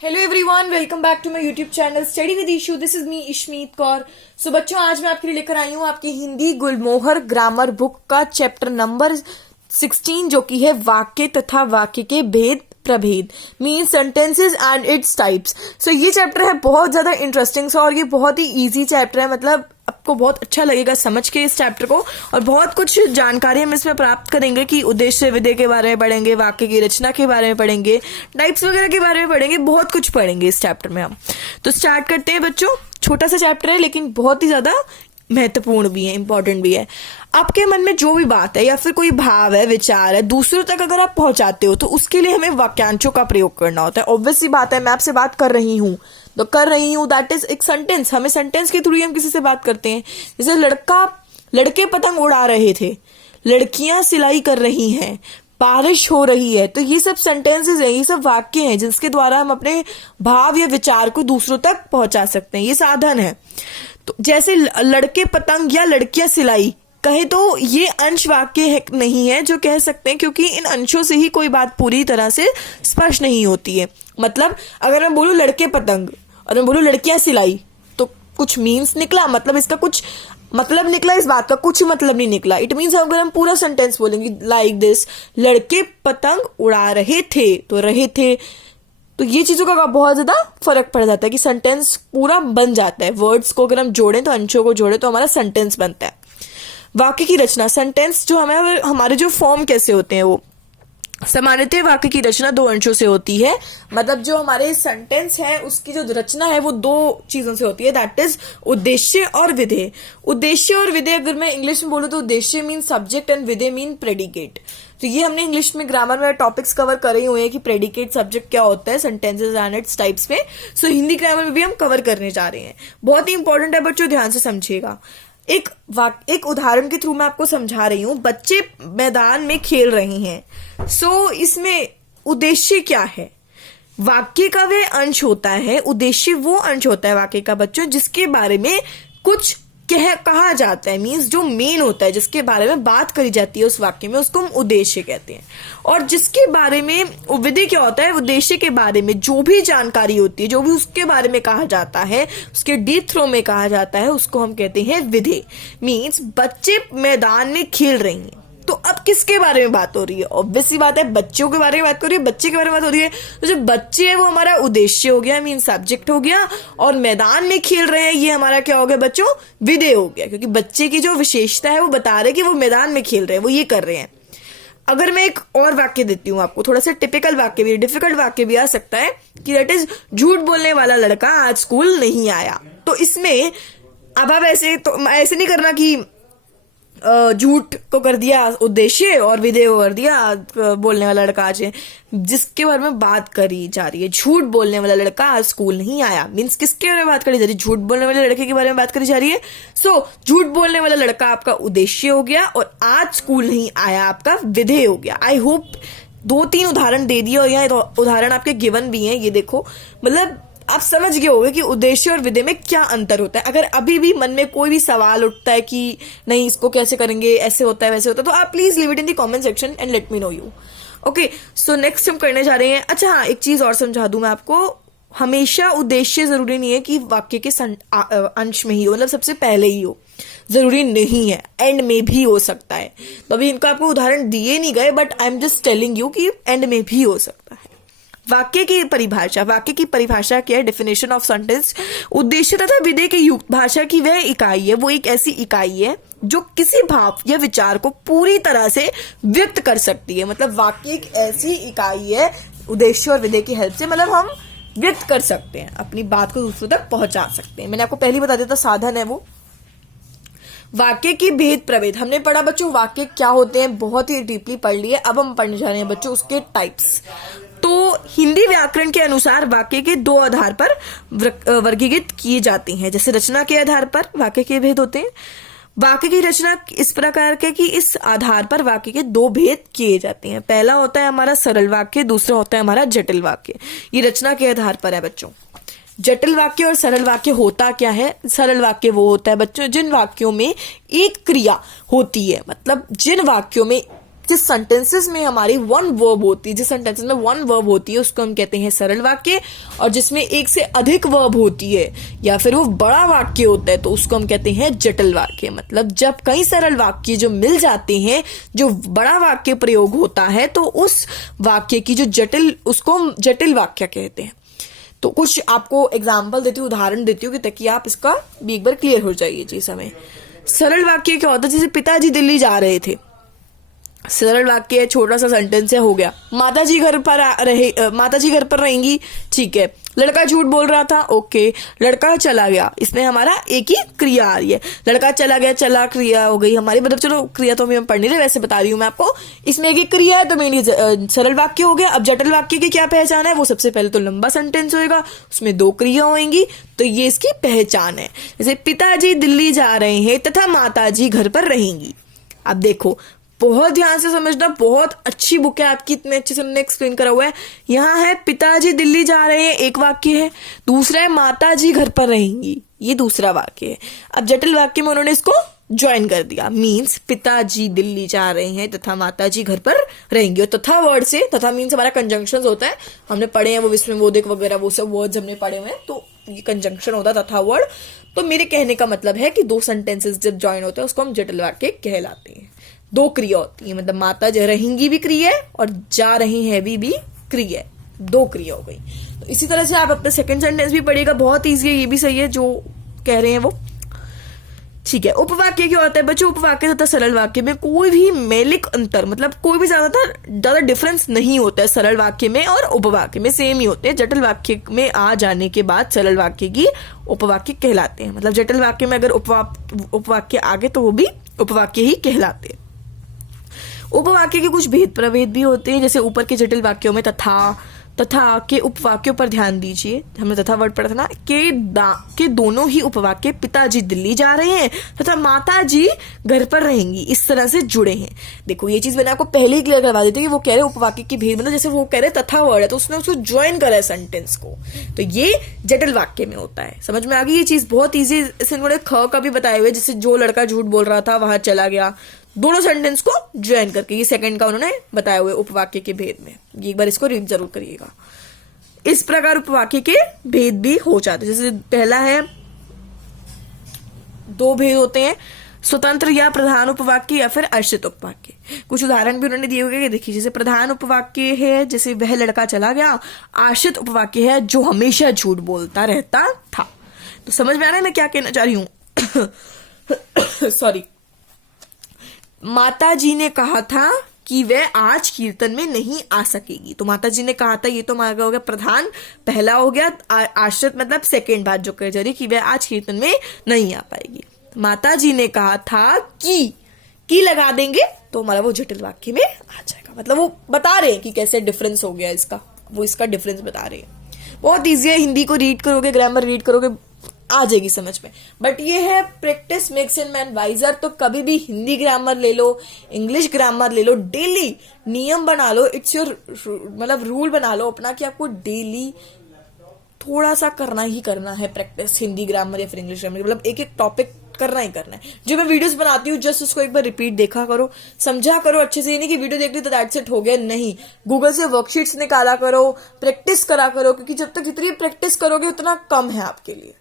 Hello everyone, welcome back to my YouTube channel study with Ishu. This is me Ishmeet Kaur. So बच्चों, आज मैं आपके लिए लेकर आई हूँ आपकी हिंदी गुलमोहर ग्रामर बुक का चैप्टर नंबर 16, जो कि है वाक्य तथा वाक्य के भेद प्रभेद, mean sentences and its types. So ये चैप्टर है बहुत ज्यादा इंटरेस्टिंग सा और ये बहुत ही इजी चैप्टर है। मतलब आपको बहुत अच्छा लगेगा समझ के इस चैप्टर को, और बहुत कुछ जानकारी हम इसमें प्राप्त करेंगे कि उद्देश्य विधेय के बारे में पढ़ेंगे, वाक्य की रचना के बारे में पढ़ेंगे, टाइप्स वगैरह के बारे में पढ़ेंगे, बहुत कुछ पढ़ेंगे इस चैप्टर में हम। तो स्टार्ट करते हैं बच्चों। छोटा सा चैप्टर है लेकिन बहुत ही ज्यादा महत्वपूर्ण भी है, इंपॉर्टेंट भी है। आपके मन में जो भी बात है या फिर कोई भाव है, विचार है, दूसरों तक अगर आप पहुंचाते हो तो उसके लिए हमें वाक्यांशों का प्रयोग करना होता है। ऑब्वियस सी बात है, मैं आपसे बात कर रही हूँ तो कर रही हूँ, दैट इज एक सेंटेंस। हमें सेंटेंस के थ्रू ही हम किसी से बात करते हैं। जैसे लड़के पतंग उड़ा रहे थे, लड़कियां सिलाई कर रही हैं, बारिश हो रही है। तो ये सब सेंटेंसेस हैं, ये सब वाक्य हैं जिसके द्वारा हम अपने भाव या विचार को दूसरों तक पहुंचा सकते हैं। ये साधन है। तो जैसे लड़के पतंग या लड़कियां सिलाई कहे तो ये अंश वाक्य नहीं है जो कह सकते हैं, क्योंकि इन अंशों से ही कोई बात पूरी तरह से स्पष्ट नहीं होती है। मतलब अगर मैं बोलूं लड़के पतंग और मैं बोलूं लड़कियां सिलाई, तो कुछ मीन्स निकला, मतलब इसका कुछ मतलब निकला, इस बात का कुछ मतलब नहीं निकला। इट मीन्स अगर हम पूरा सेंटेंस बोलेंगे लाइक दिस, लड़के पतंग उड़ा रहे थे, तो रहे थे, तो ये चीजों का बहुत ज्यादा फर्क पड़ जाता है कि सेंटेंस पूरा बन जाता है। वर्ड्स को अगर हम जोड़ें तो अंशों को जोड़ें तो हमारा सेंटेंस बनता है। वाक्य की रचना, सेंटेंस जो हमारे जो फॉर्म कैसे होते हैं, वो सामान्यतः वाक्य की रचना दो अंशों से होती है। मतलब जो हमारे सेंटेंस है उसकी जो रचना है वो दो चीजों से होती है, दैट इज उद्देश्य और विधेय। उद्देश्य और विधेय अगर मैं इंग्लिश में बोलूं तो उद्देश्य मीन सब्जेक्ट एंड विधेय मीन प्रेडिकेट। तो ये हमने इंग्लिश में ग्रामर में टॉपिक्स कवर करे हुए हैं कि प्रेडिकेट सब्जेक्ट क्या होता है सेंटेंसेस एंड इट्स टाइप्स में। सो हिंदी ग्रामर में भी हम कवर करने जा रहे हैं। बहुत ही इंपॉर्टेंट है बच्चों, ध्यान से समझिएगा। एक उदाहरण के थ्रू मैं आपको समझा रही हूं। बच्चे मैदान में खेल रहे हैं। सो इसमें उद्देश्य क्या है? वाक्य का वह अंश होता है, उद्देश्य वो अंश होता है वाक्य का बच्चों जिसके बारे में कुछ कहा जाता है, मीन्स जो मेन होता है, जिसके बारे में बात करी जाती है उस वाक्य में, उसको हम उद्देश्य कहते हैं। और जिसके बारे में विधेय क्या होता है, उद्देश्य के बारे में जो भी जानकारी होती है, जो भी उसके बारे में कहा जाता है, उसके डीप थ्रो में कहा जाता है, उसको हम कहते हैं विधेय। मीन्स बच्चे मैदान में खेल रहे हैं, तो अब किसके बारे में बात हो रही है? ऑब्वियस सी बात है, बच्चों के बारे में बात हो रही है, बच्चे के बारे में बात हो रही है। तो जो बच्चे हैं वो हमारा उद्देश्य हो गया, मीन सब्जेक्ट हो गया, और मैदान में खेल रहे हैं ये हमारा क्या हो गया बच्चों? विधेय हो गया, क्योंकि बच्चे की जो विशेषता है वो बता रहे कि वो मैदान में खेल रहे हैं, वो ये कर रहे हैं। अगर मैं एक और वाक्य देती हूँ आपको, थोड़ा सा टिपिकल वाक्य भी, डिफिकल्ट वाक्य भी आ सकता है कि दैट इज झूठ बोलने वाला लड़का आज स्कूल नहीं आया। तो इसमें अब आप ऐसे नहीं करना कि झूठ को कर दिया उद्देश्य और विधेय को कर दिया बोलने वाला लड़का आज, जिसके बारे में बात करी जा रही है। झूठ बोलने वाला लड़का आज स्कूल नहीं आया, मीन्स किसके बारे में बात करी जा रही है? झूठ बोलने वाले लड़के के बारे में बात करी जा रही है। सो झूठ बोलने वाला लड़का आपका उद्देश्य हो गया और आज स्कूल नहीं आया आपका विधेय हो गया। आई होप 2-3 उदाहरण दे दिए और यहाँ उदाहरण आपके गिवन भी हैं। ये देखो, मतलब आप समझ गए होंगे कि उद्देश्य और विधेय में क्या अंतर होता है। अगर अभी भी मन में कोई भी सवाल उठता है कि नहीं इसको कैसे करेंगे, ऐसे होता है वैसे होता है, तो आप please leave it in the comment section and let me know you. Okay, so next हम करने जा रहे हैं। अच्छा हाँ, एक चीज और समझा दूं मैं आपको। हमेशा उद्देश्य जरूरी नहीं है कि वाक्य के अंश में ही हो, मतलब सबसे पहले ही हो, जरूरी नहीं है, एंड में भी हो सकता है। तो अभी इनको आपको उदाहरण दिए नहीं गए, but I am just telling you कि एंड में भी हो सकता है। वाक्य की परिभाषा क्या है? Definition of sentence. उद्देश्य तथा विधेय के युक्त भाषा की वह इकाई है, वो एक ऐसी इकाई है जो किसी भाव या विचार को पूरी तरह से व्यक्त कर सकती है। मतलब वाक्य एक ऐसी इकाई है उद्देश्य और विधेय की हेल्प से, मतलब हम व्यक्त कर सकते हैं, अपनी बात को दूसरों तक पहुंचा सकते हैं। मैंने आपको पहले बता दिया था, साधन है वो। वाक्य की भेद प्रभेद हमने पढ़ा बच्चों, वाक्य क्या होते हैं बहुत ही डीपली पढ़ लिए। अब हम पढ़ने जा रहे हैं बच्चों उसके टाइप्स। तो हिंदी व्याकरण के अनुसार वाक्य के दो आधार पर वर्गीकृत किए जाते हैं। जैसे रचना के आधार पर वाक्य के भेद होते हैं। वाक्य की रचना इस प्रकार के कि इस आधार पर वाक्य के दो भेद किए जाते हैं। पहला होता है हमारा सरल वाक्य, दूसरा होता है हमारा जटिल वाक्य। ये रचना के आधार पर है बच्चों। जटिल वाक्य और सरल वाक्य होता क्या है? सरल वाक्य वो होता है बच्चों जिन वाक्यों में एक क्रिया होती है, मतलब जिन वाक्यों में जिस सेंटेंसेस में हमारी वन वर्ब होती है, जिस सेंटेंसेस में वन वर्ब होती है उसको हम कहते हैं सरल वाक्य, और जिसमें एक से अधिक वर्ब होती है या फिर वो बड़ा वाक्य होता है तो उसको हम कहते हैं जटिल वाक्य। मतलब जब कई सरल वाक्य जो मिल जाते हैं, जो बड़ा वाक्य प्रयोग होता है, तो उस वाक्य की जो जटिल, उसको हम जटिल वाक्य कहते हैं। तो कुछ आपको एग्जाम्पल देती हूँ, उदाहरण देती हूँ कि ताकि आप इसका भी एक बार क्लियर हो जाइए जी समय। सरल वाक्य क्या होता है, जैसे पिताजी दिल्ली जा रहे थे, सरल वाक्य है, छोटा सा सेंटेंस है, हो गया। माताजी घर पर रहेंगी, ठीक है। लड़का झूठ बोल रहा था, ओके। लड़का चला गया, इसमें हमारा एक ही क्रिया आ रही है, लड़का चला गया, चला क्रिया हो गई हमारी, मतलब चलो क्रिया तो हमें पढ़ नहीं रहे, वैसे बता रही हूँ मैं आपको, इसमें एक ही क्रिया है तो मेरी सरल वाक्य हो गया। अब जटिल वाक्य की क्या पहचान है, वो सबसे पहले तो लंबा सेंटेंस होएगा, उसमें दो क्रिया होंगी, तो ये इसकी पहचान है। जैसे पिताजी दिल्ली जा रहे हैं तथा माताजी घर पर रहेंगी। अब देखो, बहुत ध्यान से समझना, बहुत अच्छी बुक है आपकी, इतने अच्छे से हमने एक्सप्लेन करा हुआ है। यहाँ है पिताजी दिल्ली जा रहे हैं, एक वाक्य है, दूसरा है माताजी घर पर रहेंगी, ये दूसरा वाक्य है। अब जटिल वाक्य में उन्होंने इसको ज्वाइन कर दिया, मीन्स पिताजी दिल्ली जा रहे हैं तथा माताजी घर पर रहेंगी। और तथा वर्ड से, तथा मीन्स हमारा कंजंक्शन होता है, हमने पढ़े हैं वो विस्मयबोधक वगैरह वो सब वर्ड्स हमने पढ़े हुए हैं, तो ये कंजंक्शन होता है तथा वर्ड। तो मेरे कहने का मतलब है कि दो सेंटेंसेस जब ज्वाइन होते हैं उसको हम जटिल वाक्य कहलाते हैं। दो क्रिया होती है, मतलब माता रहेंगी भी क्रिया है और जा रही है भी क्रिया है, दो क्रिया हो गई। तो इसी तरह से आप अपना सेकंड सेंटेंस भी पढ़िएगा, बहुत ईजी है, ये भी सही है जो कह रहे हैं वो, ठीक है। उपवाक्य क्या होता है बच्चों, उपवाक्य तथा सरल वाक्य में कोई भी मौलिक अंतर, मतलब कोई भी ज्यादा डिफरेंस नहीं होता है सरल वाक्य में और उपवाक्य में, सेम ही होते हैं। जटिल वाक्य में आ जाने के बाद सरल वाक्य की उपवाक्य कहलाते हैं, मतलब जटिल वाक्य में अगर उपवाक्य आगे तो वो भी उपवाक्य ही कहलाते हैं। उपवाक्य के कुछ भेद प्रभेद भी होते हैं, जैसे ऊपर के जटिल वाक्यों में तथा के उपवाक्यों पर ध्यान दीजिए, हमने तथा वर्ड पढ़ा था ना, के दोनों ही उपवाक्य पिताजी दिल्ली जा रहे हैं तथा माताजी घर पर रहेंगी, इस तरह से जुड़े हैं। देखो ये चीज मैंने आपको पहले ही क्लियर करवा दी थी कि वो कह रहे उपवाक्य की भेद, मतलब जैसे वो कह रहे तथा वर्ड है तो उसने उसको ज्वाइन करा है सेंटेंस को, तो ये जटिल वाक्य में होता है। समझ में आ गई ये चीज, बहुत ईजी। इन्होंने ख का भी बताए हुए, जैसे जो लड़का झूठ बोल रहा था वहां चला गया, दोनों सेंटेंस को ज्वाइन करके, ये सेकंड का उन्होंने बताया हुए उपवाक्य के भेद में, ये एक बार इसको रीड जरूर करिएगा। इस प्रकार उपवाक्य के भेद भी हो जाते हैं, जैसे पहला है, दो भेद होते हैं, स्वतंत्र या प्रधान उपवाक्य या फिर आश्रित उपवाक्य। कुछ उदाहरण भी उन्होंने दिए हुए हैं, देखिए जैसे प्रधान उपवाक्य है जैसे वह लड़का चला गया, आश्रित उपवाक्य है जो हमेशा झूठ बोलता रहता था। तो समझ में आ रहा है मैं क्या कहना चाह रही हूं सॉरी। माताजी ने कहा था कि वह आज कीर्तन में नहीं आ सकेगी, तो माताजी ने कहा था, ये तो हमारा हो गया प्रधान, पहला हो गया। आश्रित मतलब सेकंड बात जो कही जा रही कि वह आज कीर्तन में नहीं आ पाएगी। माताजी ने कहा था कि लगा देंगे तो हमारा वो जटिल वाक्य में आ जाएगा, मतलब वो बता रहे हैं कि कैसे डिफरेंस हो गया इसका, वो इसका डिफरेंस बता रहे हैं। बहुत ईजी है, हिंदी को रीड करोगे, ग्रामर रीड करोगे, आ जाएगी समझ में। बट ये है practice makes an man wiser, तो कभी भी हिंदी ग्रामर ले लो, इंग्लिश ग्रामर ले लो, डेली नियम बना लो, इट्स योर मतलब रूल बना लो अपना कि आपको डेली थोड़ा सा करना ही करना है प्रैक्टिस, हिंदी ग्रामर या फिर इंग्लिश ग्रामर, मतलब एक एक टॉपिक करना ही करना है। जो मैं वीडियोस बनाती हूँ जस्ट उसको एक बार रिपीट देखा करो, समझा करो अच्छे से, ये नहीं कि वीडियो देख ली तो दैट्स इट हो गया, नहीं। गूगल से वर्कशीट्स निकाला करो, प्रैक्टिस करा करो, क्योंकि जब तक जितनी प्रैक्टिस करोगे उतना कम है आपके लिए।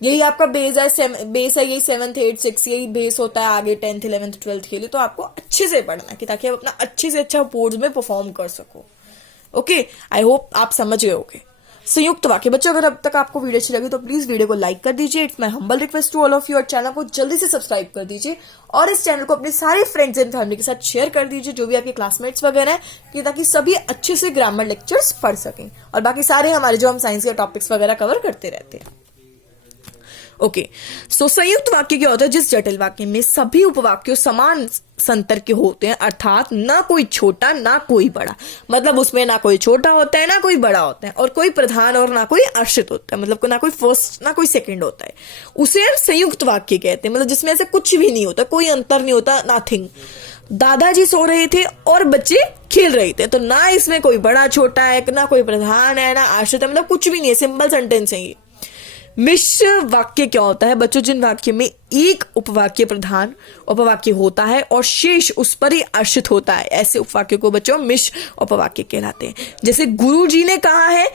यही आपका बेस है, यही 7th 8th 6th यही बेस होता है आगे 10th 11th 12th के लिए। तो आपको अच्छे से पढ़ना है कि ताकि आप अपना अच्छे से अच्छा बोर्ड में परफॉर्म कर सको। ओके, आई होप आप समझ गए होगे। संयुक्त वाक्य बच्चों, अगर अब तक आपको वीडियो अच्छी लगी तो प्लीज वीडियो को लाइक कर दीजिए, it's my humble request to all of you, और चैनल को जल्दी से सब्सक्राइब कर दीजिए और इस चैनल को अपने सारे फ्रेंड्स एंड फैमिली के साथ शेयर कर दीजिए, जो भी आपके क्लासमेट्स वगैरह हैं, ताकि सभी अच्छे से ग्रामर लेक्चर्स पढ़ सकें, और बाकी सारे हमारे जो हम साइंस के टॉपिक्स वगैरह कवर करते रहते हैं। ओके, सो संयुक्त वाक्य क्या होता है, जिस जटिल वाक्य में सभी उपवाक्यों समान संतर के होते हैं, अर्थात ना कोई छोटा ना कोई बड़ा, मतलब उसमें ना कोई छोटा होता है ना कोई बड़ा होता है, और कोई प्रधान और ना कोई आश्रित होता है, मतलब ना कोई फर्स्ट ना कोई सेकंड होता है, उसे हम संयुक्त वाक्य कहते हैं। मतलब जिसमें ऐसे कुछ भी नहीं होता, कोई अंतर नहीं होता, नथिंग। दादाजी सो रहे थे और बच्चे खेल रहे थे, तो ना इसमें कोई बड़ा छोटा है, ना कोई प्रधान है ना आश्रित है, मतलब कुछ भी नहीं है, सिंपल सेंटेंस है ये। मिश्र वाक्य क्या होता है बच्चों? जिन वाक्य में एक उपवाक्य प्रधान उपवाक्य होता है और शेष उस पर ही आश्रित होता है, ऐसे उपवाक्य को बच्चों मिश्र उपवाक्य कहलाते हैं। जैसे गुरु जी ने कहा है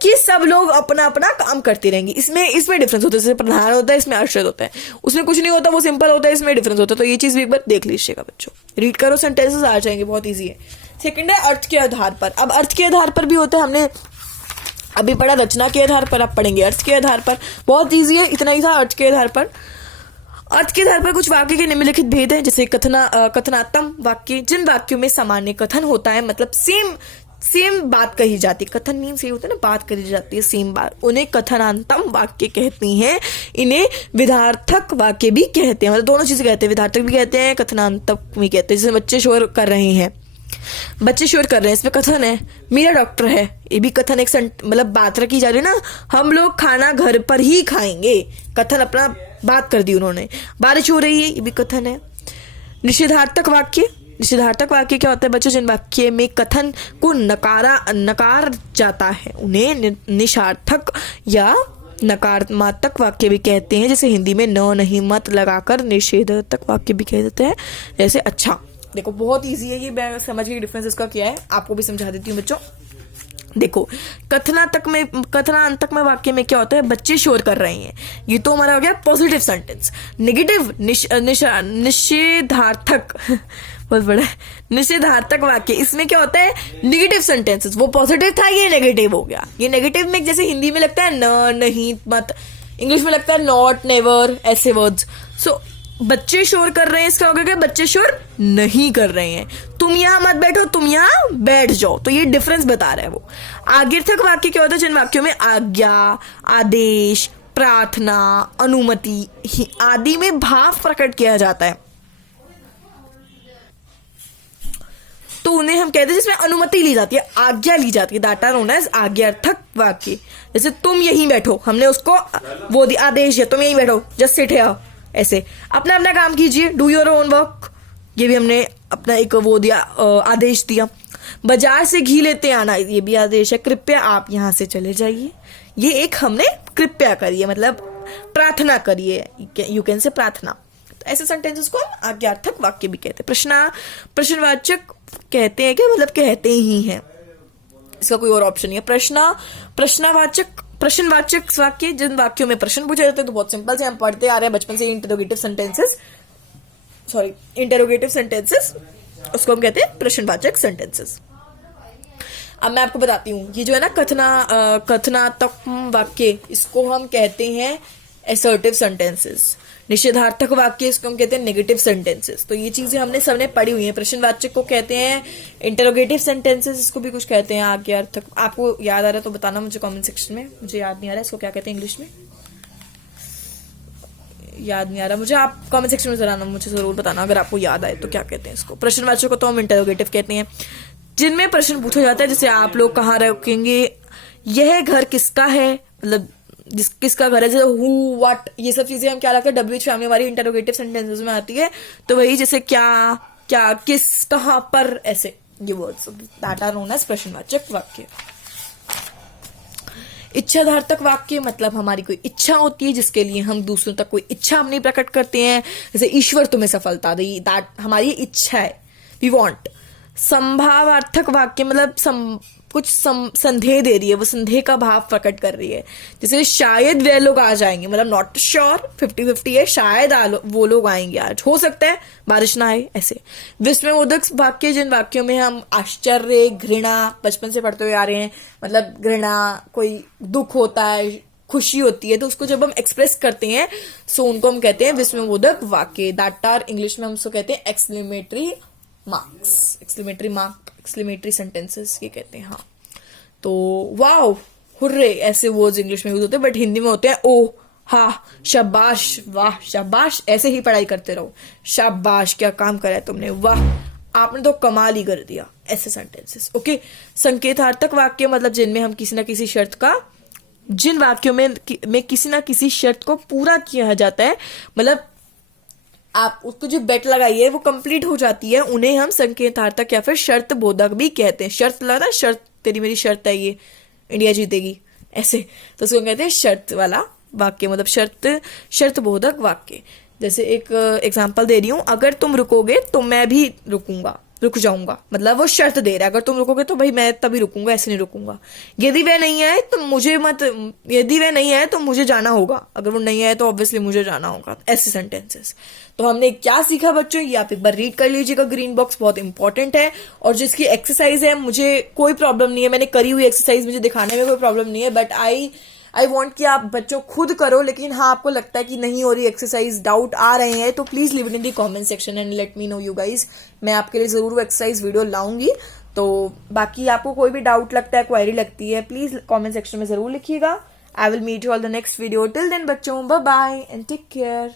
कि सब लोग अपना अपना काम करते रहेंगे, इसमें डिफरेंस होता है। जैसे प्रधान होता है, इसमें आश्रित होता है, उसमें कुछ नहीं होता, वो सिंपल होता है, इसमें डिफरेंस होता है। तो ये चीज भी एक बार देख लीजिएगा बच्चों, रीड करो, सेंटेंसेस आ जाएंगे, बहुत ईजी है। सेकंड है अर्थ के आधार पर। अब अर्थ के आधार पर भी होता है, हमने अभी पढ़ा रचना के आधार पर, अब पढ़ेंगे अर्थ के आधार पर। बहुत ईजी है, इतना ही था अर्थ के आधार पर। अर्थ के आधार पर कुछ वाक्य के निम्नलिखित भेद हैं, जैसे कथनात्मक वाक्य, जिन वाक्यों में सामान्य कथन होता है, मतलब सेम बात कही जाती है। कथन मीन्स ये होता है ना, बात कही जाती है सेम बात, उन्हें कथनात्मक वाक्य कहती हैं। इन्हें विधार्थक वाक्य भी कहते हैं, मतलब दोनों चीजें कहते हैं, विधार्थक भी कहते हैं, कथनात्मक भी कहते हैं। जैसे बच्चे शोर कर रहे हैं, इसमें कथन है। मीरा डॉक्टर है, ये भी कथन, एक मतलब बात रखी जा रही है ना, हम लोग खाना घर पर ही खाएंगे, कथन अपना बात कर दी उन्होंने। बारिश हो रही है, ये भी कथन है। निषेधार्थक वाक्य क्या होता है बच्चों? जिन वाक्य में कथन को नकार जाता है उन्हें निषार्थक या नकारात्मक वाक्य भी कहते हैं। जैसे हिंदी में न, नहीं, मत लगाकर निषेधार्थक वाक्य भी कह देते हैं। जैसे अच्छा, देखो बहुत इजी है ये, मैं समझ गई डिफरेंस इसका क्या है, आपको भी समझा देती हूँ बच्चों। देखो कथनांतक में वाक्य में क्या होता है? बच्चे शोर कर रहे हैं, ये तो हमारा हो गया पॉजिटिव सेंटेंस। नेगेटिव निषेधार्थक बहुत बड़ा निषेधार्थक वाक्य, इसमें क्या होता है? Negative sentences. वो पॉजिटिव था, ये नेगेटिव हो गया। ये नेगेटिव में जैसे हिंदी में लगता है न, नहीं, मत, इंग्लिश में लगता है नॉट, नेवर, ऐसे वर्ड्स। सो बच्चे शोर कर रहे हैं, इसका होगा क्या? बच्चे शोर नहीं कर रहे हैं। तुम यहां मत बैठो, तुम यहां बैठ जाओ, तो ये डिफरेंस बता रहा है वो। आज्ञार्थक वाक्य क्या होता है? जिन वाक्यों में आज्ञा, आदेश, प्रार्थना, अनुमति आदि में भाव प्रकट किया जाता है, तो उन्हें हम कहते हैं जिसमें अनुमति ली जाती है, आज्ञा ली जाती है, दैट आर नोन एज आज्ञार्थक वाक्य। जैसे तुम यहीं बैठो, हमने उसको वो दिया, आदेश दिया, तुम यहीं बैठो, जस्ट सिट हियर, ऐसे अपना अपना काम कीजिए, डू योर ओन वर्क, ये भी हमने अपना एक वो दिया, आदेश दिया। बाजार से घी लेते आना, ये भी आदेश है। कृपया आप यहां से चले जाइए, ये एक हमने कृपया करिए, मतलब प्रार्थना करिए, यू कैन से प्रार्थना। तो ऐसे सेंटेंसेस को हम आज्ञार्थक वाक्य भी कहते हैं। प्रश्नवाचक कहते हैं क्या? मतलब कहते ही हैं, इसका कोई और ऑप्शन नहीं है। प्रश्नवाचक वाक्य, जिन वाक्यों में प्रश्न पूछे जाते हैं, तो बहुत सिंपल से हम पढ़ते आ रहे हैं बचपन से, इंटरोगेटिव सेंटेंसेस, उसको हम कहते हैं प्रश्नवाचक सेंटेंसेस। अब मैं आपको बताती हूँ, ये जो है ना कथनात्मक वाक्य, इसको हम कहते हैं असर्टिव सेंटेंसेस। निषेधार्थक वाक्य, इसको हम कहते हैं नेगेटिव सेंटेंसेस। तो ये चीजें हमने सबने पढ़ी हुई हैं। प्रश्नवाचक को कहते हैं इंटरोगेटिव सेंटेंसेस, इसको भी कुछ कहते हैं आज्ञार्थक। आपको याद आ रहा है तो बताना मुझे कमेंट सेक्शन में, मुझे याद नहीं आ रहा है इसको क्या कहते हैं इंग्लिश में, याद नहीं आ रहा मुझे, आप कमेंट सेक्शन में जरा मुझे जरूर बताना अगर आपको याद आए तो क्या कहते हैं इसको। प्रश्नवाचक को तो हम इंटरोगेटिव कहते हैं, जिनमें प्रश्न पूछा जाता है, जैसे आप लोग कहाँ रखेंगे, यह घर किसका है, मतलब किसका घर है, जैसे हु, व्हाट, ये सब चीजें हम क्या लगता है डब्ल्यूएच फैमिली हमारी इंटरोगेटिव सेंटेंसेस में आती है। तो वही जैसे क्या, किस, कहां पर, ऐसे ये words that are known as प्रश्नवाचक वाक्य। इच्छाधार्थक वाक्य, मतलब हमारी कोई इच्छा होती है जिसके लिए हम दूसरों तक कोई इच्छा अपनी प्रकट करते हैं, जैसे ईश्वर तुम्हें सफलता दे, दैट हमारी इच्छा है, वी वांट। संभावार्थक वाक्य, मतलब कुछ संदेह दे रही है, वो संदेह का भाव प्रकट कर रही है, जैसे शायद वे लोग आ जाएंगे, मतलब नॉट श्योर, 50-50 है, शायद वो लोग आएंगे आज, हो सकता है बारिश ना आए, ऐसे। विस्मयोदक वाक्य, जिन वाक्यों में हम आश्चर्य, घृणा, बचपन से पढ़ते हुए आ रहे हैं, मतलब घृणा, कोई दुख होता है, खुशी होती है, तो उसको जब हम एक्सप्रेस करते हैं, सो उनको हम कहते हैं विस्मयोदक वाक्य, दैट आर इंग्लिश में हम उसको कहते हैं एक्सक्लेमेटरी सेंटेंसेस, ये कहते हैं। हाँ, तो वाओ, हुर्रे, ऐसे वर्ड्स इंग्लिश में यूज होते हैं, बट हिंदी में होते हैं ओ, हा, शाबाश, वाह, शाबाश, ऐसे ही पढ़ाई करते रहो, शाबाश, क्या काम करा है तुमने, वाह, आपने तो कमाल ही कर दिया, ऐसे सेंटेंसेस। ओके। संकेतार्थक वाक्य, मतलब जिनमें हम किसी ना किसी शर्त का, जिन वाक्यों में किसी ना किसी शर्त को पूरा किया जाता है, मतलब आप उसको जो बेट लगाई है वो कंप्लीट हो जाती है, उन्हें हम संकेतार्थक या फिर शर्त बोधक भी कहते हैं। शर्त लगा था, शर्त, तेरी मेरी शर्त है ये, इंडिया जीतेगी, ऐसे, तो उसको कहते हैं शर्त वाला वाक्य मतलब शर्त बोधक वाक्य। जैसे एक एग्जांपल दे रही हूँ, अगर तुम रुकोगे तो मैं भी रुक जाऊंगा, मतलब वो शर्त दे रहा है, अगर तुम रुकोगे तो भाई मैं तभी रुकूंगा, ऐसे नहीं रुकूंगा। यदि वह नहीं आए तो मुझे जाना होगा, अगर वो नहीं आए तो ऑब्वियसली मुझे जाना होगा, ऐसे सेंटेंसेस। तो हमने क्या सीखा बच्चों, ये आप एक बार रीड कर लीजिएगा, ग्रीन बॉक्स बहुत इंपॉर्टेंट है। और जिसकी एक्सरसाइज है, मुझे कोई प्रॉब्लम नहीं है, मैंने करी हुई एक्सरसाइज मुझे दिखाने में कोई प्रॉब्लम नहीं है, बट आई वॉन्ट कि आप बच्चों खुद करो। लेकिन हाँ, आपको लगता है कि नहीं हो रही एक्सरसाइज, डाउट आ रहे हैं, तो please live it in the comment section and let me know you guys. मैं आपके लिए जरूर वो एक्सरसाइज वीडियो लाऊंगी। तो बाकी आपको कोई भी डाउट लगता है, क्वेरी लगती है, प्लीज कमेंट सेक्शन में जरूर लिखिएगा। I will meet you all the next video. Till then बच्चों, bye bye and take care.